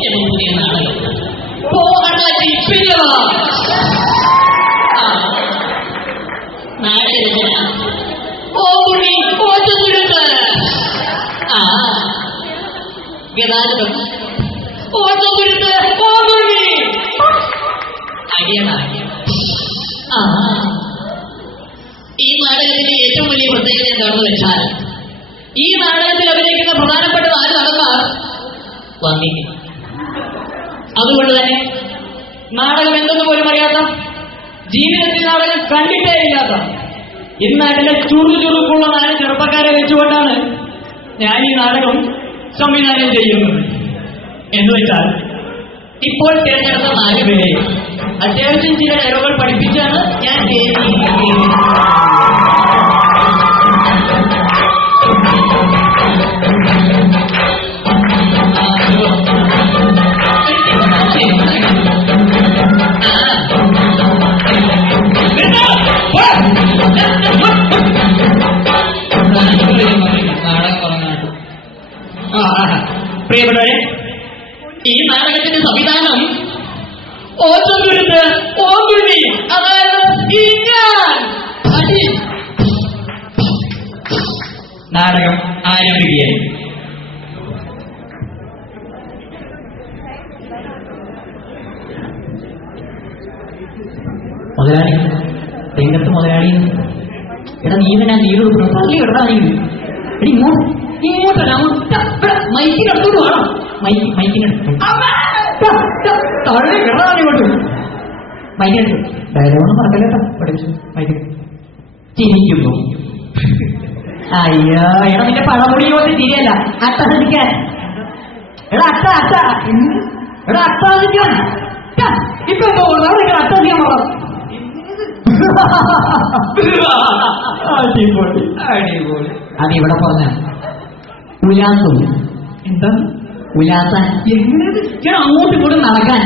ഏറ്റവും പുതിയ നാടകം നാടകരചന ഗതാഗതം ഈ നാടകത്തിന്റെ ഏറ്റവും വലിയ പ്രത്യേകത എന്താണെന്ന് വെച്ചാൽ ഈ നാടകത്തിൽ അഭിനയിക്കുന്ന പ്രധാനപ്പെട്ട 4 നടന്മാർ വന്നിക്കും. അതുകൊണ്ട് തന്നെ നാടകം എന്തെന്ന് പോലും അറിയാത്ത, ജീവിതത്തിൽ നാടകം കണ്ടിട്ടേ ഇല്ലാത്ത ഈ നാട്ടിലെ ചുറുചുറുക്കുള്ള 4 ചെറുപ്പക്കാരെ വെച്ചുകൊണ്ടാണ് ഞാൻ ഈ നാടകം സംവിധാനം ചെയ്യുന്നത്. എന്ന് വെച്ചാൽ ഇപ്പോൾ തിരഞ്ഞെടുത്ത 4 പേരെ അത്യാവശ്യം ചില ഡയലോഗുകൾ പഠിപ്പിച്ചാണ് ഞാൻ പ്രിയപ്പെട്ടവരെ, ഈ നാടകത്തിന്റെ സംവിധാനം അതായത് നാടകം ആരംഭിക്കുകയാണ്. മുതലാളി, രംഗത്ത് മുതലാളി, എടാ നീ തന്നെ നീര് പ്രസാദി ഇടാ, നീ എടി ഇങ്ങോട്ടല്ല, മൈക്കിനടുത്തോട്ട് വേണം, മൈക്കിനടുത്ത് താഴെ കിടന്നാണ് ഇങ്ങോട്ട് മൈക്കിനടുത്ത് ഡയലോഗൊന്നും പറഞ്ഞല്ലേട്ടാ, പഠിച്ചു മൈക്കിന് ചിരിക്കുന്നു. അയ്യോ എടാ, നിന്റെ പഴമുടി കൊണ്ട് ചിരിയല്ല, അട്ടഹസിക്കാൻ. എടാ എടാ അട്ടഹസിക്കാൻ ഇപ്പൊ അട്ടഹസിക്കാൻ പറഞ്ഞു. അതിവിടെ പറഞ്ഞ ഉല്ലാസം. എന്താ ഉല്ലാസൻ? അങ്ങോട്ടും ഇങ്ങോട്ടും നടക്കാൻ.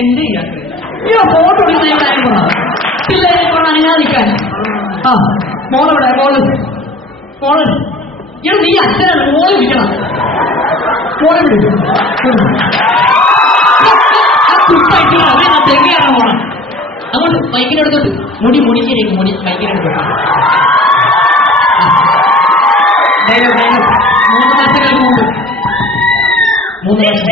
എന്റെ ഫോട്ടോ എടുക്കുന്ന കാര്യം പറഞ്ഞ പിള്ളേരെ കൊണ്ട് അനുവാദിക്കാൻ. ആ മോളെവിടെ? മോള് ഇവിടെ നീ അച്ഛനാണ്, മോള് വിളിക്കണം. മോളെ വിളിക്കും. തെങ്ങിയാണ് മോളെ. അങ്ങോട്ട് മൈക്കിനെടുത്തോട്ട് മുടി ശരിയാക്കി, മുടി മൈക്കിനെടുത്തോട്ട്. 3 വർഷങ്ങൾക്ക് മുമ്പ് 3 വട്ടം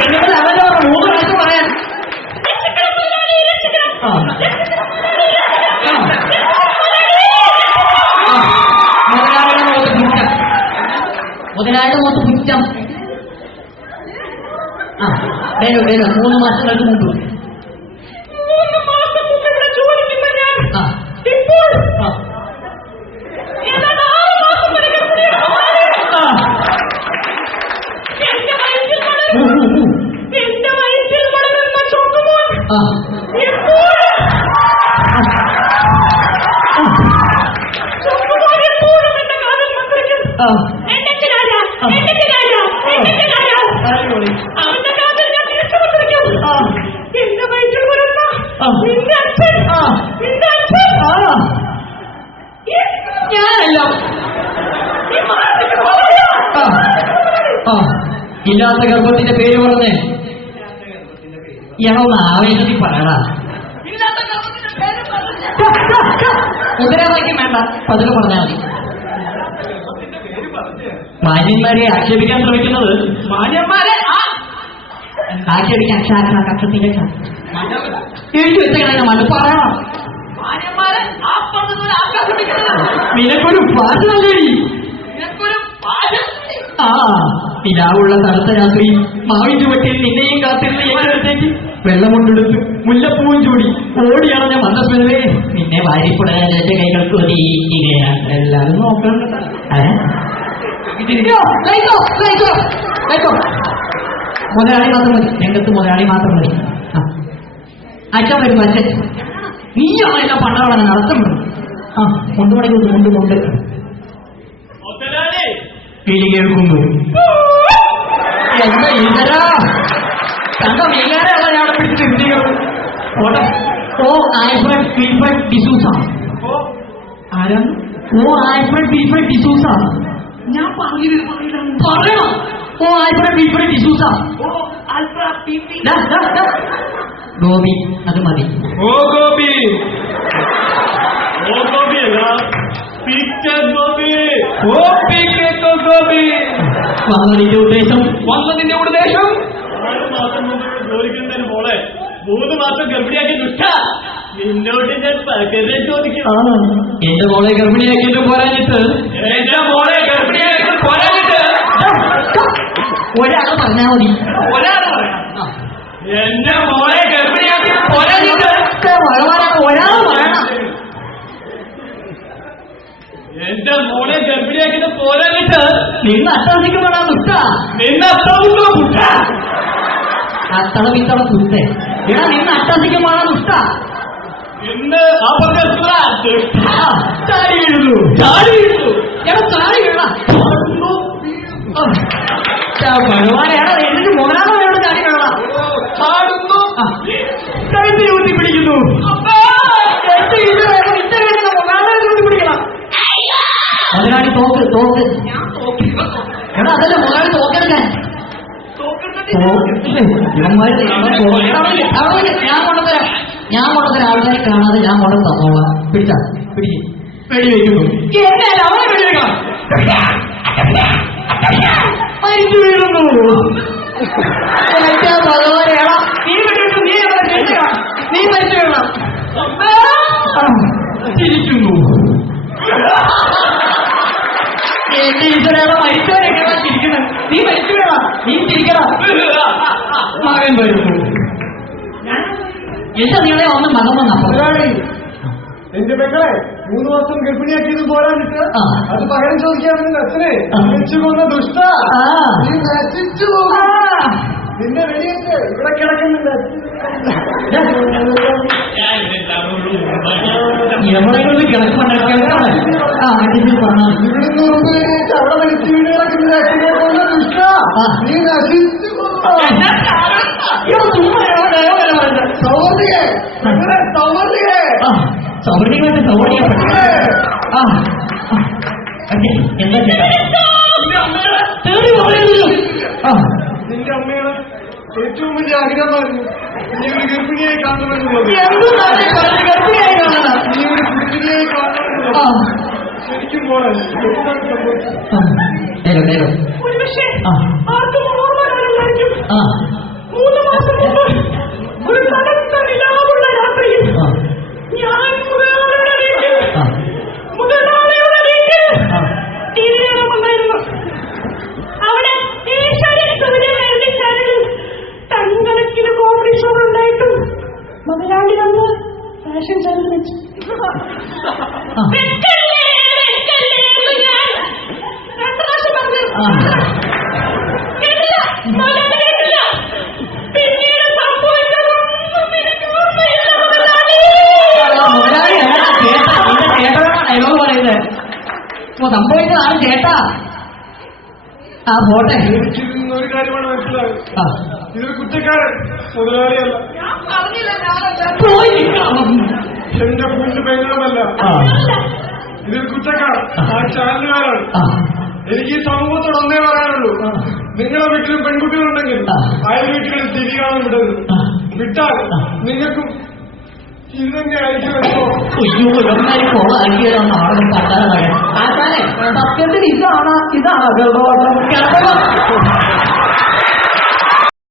പെണ്ണുങ്ങൾ അവന്റെ 3 പ്രാവശ്യം പറയാൻ. മുതലാളിയുടെ മുഖത്ത് കുറ്റം. 3 മാസങ്ങൾക്ക് മുമ്പ്. ഇല്ലാത്ത ഗർഭത്തിന്റെ പേര് പറഞ്ഞ് ഇയാളൊന്ന് ആവേശത്തിൽ പറയടാ. മുദ്രാവാക്യം വേണ്ട, പതിന് പറഞ്ഞാൽ മതി. മാന്യന്മാരെ ആക്ഷേപിക്കാൻ ശ്രമിക്കുന്നത് മാന്യന്മാരെ ആക്ഷേപിക്കാൻ കക്ഷത്തിന്റെ എഴുതി വെച്ചാൽ മണ്ണ് പറയണം. നിനക്കൊരു പാചകല്ലേ? പിതാവുള്ള തണുത്ത രാത്രി മാവിൻ ചുവട്ടിൽ നിന്നെയും കാത്തിരുന്ന് ഏറ്റെടുത്തേക്ക് വെള്ളമുണ്ടെടുത്ത് മുല്ലപ്പൂവും ചൂടി ഓടിയണഞ്ഞ മന്ദസ്മൃതേ നിന്നെ വാരിപ്പുടയാൻ എന്റെ കൈകൾക്ക് ഒതുങ്ങിയിരിക്കുകയാണ്. എല്ലാരും നോക്കണം. മുതലാളി മാത്രം മതി, രംഗത്ത് മുതലാളി മാത്രം മതി. അച്ഛൻ വരും, അച്ഛൻ. നീയാണ് എല്ലാം പണ്ടവളാണ് നടത്തുന്നത്. മുണ്ടുമടങ്ങി മുണ്ട് കിളി കേൾക്കുന്നു. എന്താ ഇതരാ കണ്ടോ വികാരമുള്ള ഞാൻ പിടിച്ചിരിക്കുന്നത്. ഓ ആൽഫ്രഡ് വിൽഫ്രഡ് ഡിസൂസ. ആരാണ്? ഓ ആൽഫ്രഡ് വിൽഫ്രഡ് ഡിസൂസ. ഞാൻ പറയണം. ഓ ആൽഫ്രഡ് വിൽഫ്രഡ് ഡിസൂസ. ഗോപി അത് മതി. ഓ ഗോപി, ഓ ഗോപി അല്ല, ഗോപി. ഓ ഗോപി. വന്നതിന്റെ ഉദ്ദേശം 6 മാസം മുമ്പ് ജോലിക്കുന്നതിന് മോളെ 3 മാസം ഗർഭിണിയാക്കി ദുഷ്ട നിന്നോട്ട് ഞാൻ പകരം ചോദിക്കും. എന്റെ മോളെ ഗർഭിണിയാക്കിയിട്ട് പോരാഞ്ഞിട്ട് എന്റെ മോളെ ഗർഭിണിയാക്കിയിട്ട് പോരാഞ്ഞിട്ട് ഒരാൾ പറഞ്ഞാൽ മതി. ഒരാൾ പറയാം. എന്റെ മോളെ ഗർഭിണിയാക്കി പോരാഞ്ഞിട്ട് ഒരാൾ പറയണം. എന്റെ മോളെ ഗർഭിണിയാക്കിയിട്ട് പോരാഞ്ഞിട്ട് നിന്ന് അട്ടവസിക്കുമ്പോഴാ ദുഷ്ട. നിന്നെ അത്രമുണ്ടോ കുട്ട? അത്തള വിത്തള കുത്തെ എടാ നിന്ന് അട്ടവസിക്കുമ്പോഴാ ദുഷ്ട. ഇന്ന് അപകട ചാടി വീഴുന്നു. ചാടി വീഴുന്നു. എടാ ചാടി വീഴ ഭഗവാനെയാണോ എന്നിട്ട് മോനാണോ വേണം ചാടി വീഴ. ചാടുന്നു. കഴുത്തിൽ ഊത്തി പിടിക്കുന്നു. പിടിക്കണം. മുതലാളി തോക്ക് തോക്ക്. എടാ അതല്ല മുതലാളി തോക്കെടുക്കാൻ. ഞാൻ കൊണ്ടുതരാം. ആൾക്കാരെ കാണാതെ ഞാൻ കൊണ്ട് തന്നോളാം. പിടിച്ചാ പിടിച്ച് വെടി വയ്ക്കുന്നു. അവനെ വെടി വെക്കണം. മരിച്ചു വീഴുന്നു. ഭഗവാനെയാണോ നീ വെടിവെച്ചു. നീ മരിച്ചു വീഴണം. ചിരിക്കുന്നു. എന്റെ ഈശ്വരേണോ മരിച്ചവരെങ്ങനെ ചിരിക്കണം. നീ മരിച്ചു വീഴണം. നീ ചിരിക്കണം. മകൻ വരുന്നു. എന്താ നിങ്ങളെ ഒന്ന് മകൻ വന്നപ്പോ എന്റെ മക്കളെ 3 മാസം ഗർഭിണിയാക്കിയത് പോരാഞ്ഞിട്ട് അത് പകരം ചോദിക്കാമെന്ന് അച്ഛനെ വെച്ചു കൊന്ന ദുഷ്ട. നീ നശിച്ചു പോകും. നിന്നെ വെടിയേറ്റ് ഇവിടെ കിടക്കുന്നുണ്ട്. എവിടെ കിടക്കണം. ഇവിടുന്ന് മുമ്പ് വെടിയേറ്റ് അവിടെ മരിച്ചു വീട് കിടക്കുന്നത് അച്ഛനെ കൊന്ന ദുഷ്ട. നീ നശിച്ചു സൗവർണികെ സൗവർണികെ സൗവർണികത്തെ സൗവർണിക എന്താ നിന്റെ അമ്മയുടെ ഏറ്റവും വലിയ ആഗ്രഹമായിരുന്നു നീ ഒരു ഗർഭിണിയായി കാണണമെന്നുള്ളത്. ഗർഭിണിയായി കാണാനാ. നീ ഒരു ഗർഭിണിയായി കാണണമെന്നുള്ളത്. ശരിക്കും പോലെ ഒരുപക്ഷേ ആർക്കും ഓർമ്മയില്ലായിരിക്കും. 3 മാസം മുമ്പ് ഒരു തണുത്ത നിലാവുള്ള രാത്രിയിൽ ഞാൻ മുതലാളിയുടെ വീട്ടിൽ തിരിയണമെന്നായിരുന്നു. അവിടെ ടൺകണക്കിന് കോമഡി ഷോ ഉണ്ടായിട്ടും മുതലാളി വന്ന് ഫാഷൻ ചാനൽ വെച്ചു. സംഭവിച്ചതാണ് ചേട്ടാ. ആ പോട്ടെ. ഒരു കാര്യമാണ് മനസ്സിലായത്. ഇതൊരു കുറ്റക്കാരൻ മുതലാളിയല്ല. എന്റെ കുഞ്ഞു പെങ്ങളുമല്ല. ഇതൊരു കുറ്റക്കാരൻ ആ ചാനലുകാരാണ്. എനിക്ക് ഈ സമൂഹത്തോട് ഒന്നേ പറയാനുള്ളൂ. നിങ്ങളുടെ വീട്ടിലും പെൺകുട്ടികളുണ്ടെങ്കിൽ അയൽ വീട്ടുകളിൽ തിരി കാണാൻ വിടരുത്. വിട്ടാൽ നിങ്ങൾക്കും ഇത് തന്നെ ആയിരിക്കും. സത്യത്തിൽ ഇതാണ് ഗർഭപാത്രം.